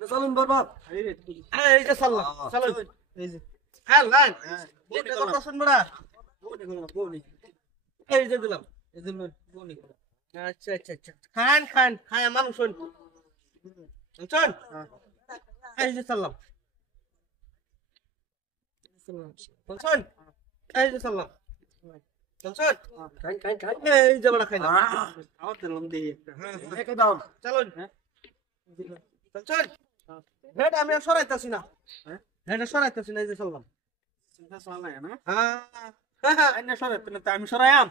চলুন বরবাদ এই যে সাল্লাম চলুন এই যে হ্যাঁ লাইন এটা কথা শুনবো না এই যে দিলাম এই যে বনি আচ্ছা আচ্ছা আচ্ছা খান খান খায় মানুষ শুন চল এই যে সাল্লাম চল এই যে সাল্লাম চল খাই খাই খাই এই যে বড় খাইলাম আমার দিলাম দিয়ে একটা দাও চলুন চল হেড আমি আর সরাইতাছি না হেড সরাইতাছি না এই যে সাল্লাম চিন্তা চলা না হ্যাঁ আইনা সরাইতে না আমি সরাইয়াম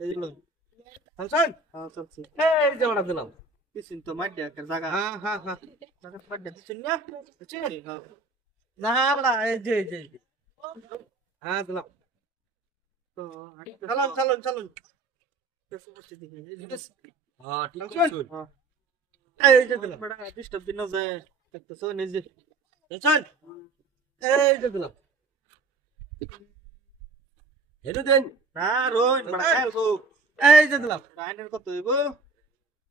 এই যে চল হ্যাঁ চলছি এই যে বড় দিলাম কিছু তো মার দে একটা জায়গা হ্যাঁ হ্যাঁ হ্যাঁ জায়গা মার দে দিছেন না চিনি না বড় এই যে হ্যাঁ দিলাম তো চলুন চলুন চলুন হ্যাঁ ঠিক চল। চল এই যে দিলাম বড় ডিস্টার্ব দিন যে একটা তো নিজে চল এই যে দিলাম হেডু দেন না রোন বড় খাইল গো এই যে দিলাম আইনের কত হইব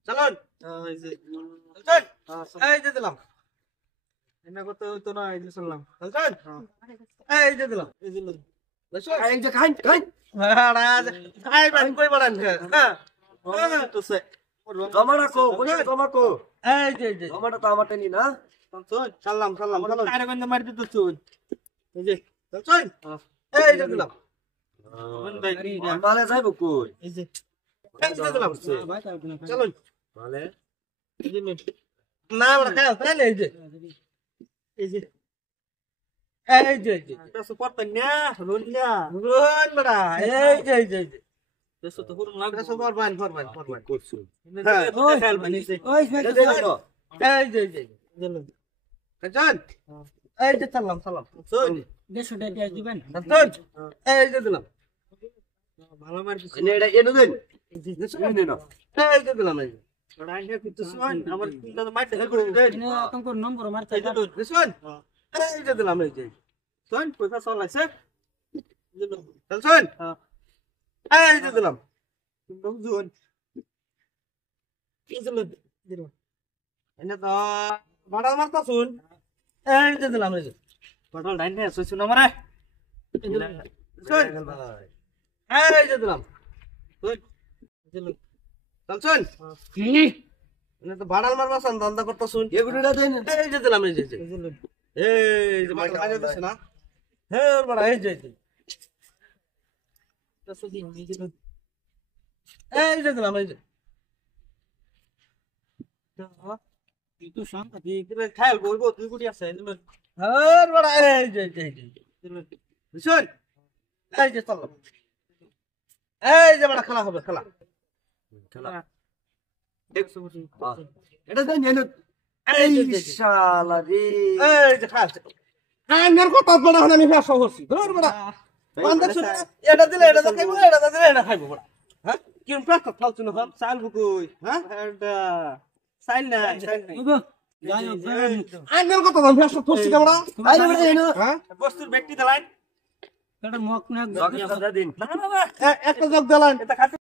চলুন এই যে চল হ্যাঁ এই যে দিলাম আইনা কত হইতো না এই যে চললাম চল হ্যাঁ এই যে দিলাম এই যে এই যে খাই খাই খাই বান কই বাড়ান হ্যাঁ তো সে টমাটো কো কোনে টমাটো এই যে টমাটো তো আমারটা নি না চল সালাম সালাম সালাম আরে গন্ধ মার দিতে চল এই যে চল এই যে দিলাম মন ভাই মালে যাইব কই এই যে এই যে দিলাম চলুন মালে এই যে না বড় খাই তাহলে এই যে এই যে এই যে পেছো পড়তেন না রুলিয়া রোন বড়া এই যে পেছো তো হুরুন লাগবে এটা সবার বান করছু খেল বানিছে ওই এটা দেই না এই যে চল চল এই যে সালাম সালাম চল 150 টাকা দিবেন চল এই যে দিলাম ভালো মার দিছে এটা এনে দেন এনে না এই যে দিলাম এই যে রাইনে কিছু শুন আমার কিনটা তো মার দে এনে আপনার নম্বর মারতে এই যে তো শুন এই যে দিলাম এই যে শুন পয়সা চলাইছে চল শুন হ্যাঁ এই যে দিলাম তুমি জোন এই যে দিলাম এনে তো বাড়াল মারতা শুন এই যে দিলাম এই যে বটল রাইনে শুন আমারে শুন এই যে দিলাম চল শুন এনে তো বাড়াল মারবা শুন ধান্দা করতা শুন এগুড়িটা দেন এই যে দিলাম এই যে এই যে মাইক বাজে দিছ না হে ওর বড় এই যে এই যে দিলাম এই যে তুই শান্ত তুই খাইল বলবো তুই গুটি আছে ওর বড় এই যে শুন এই যে চল এই যে বড় খেলা হবে খেলা এটা দেন এনে এই যে শালা রে এই যে খাস আঙ্গার কথা বড় হলে আমি ব্যবসা করছি ধর বড় বান্দা শুনে এটা দিলে এটা খাইবো এটা দিলে এটা খাইবো বড় হ্যাঁ কি প্রাস্ত ফালতু না চাল বুকুই হ্যাঁ এটা সাইল না আঙ্গার কথা আমি ব্যবসা করছি না বড় আইরে বড় এনে হ্যাঁ বস্তুর ব্যক্তি দিলাইন এটা মুখ না দিন না না না একটা জগ দিলেন এটা খাতে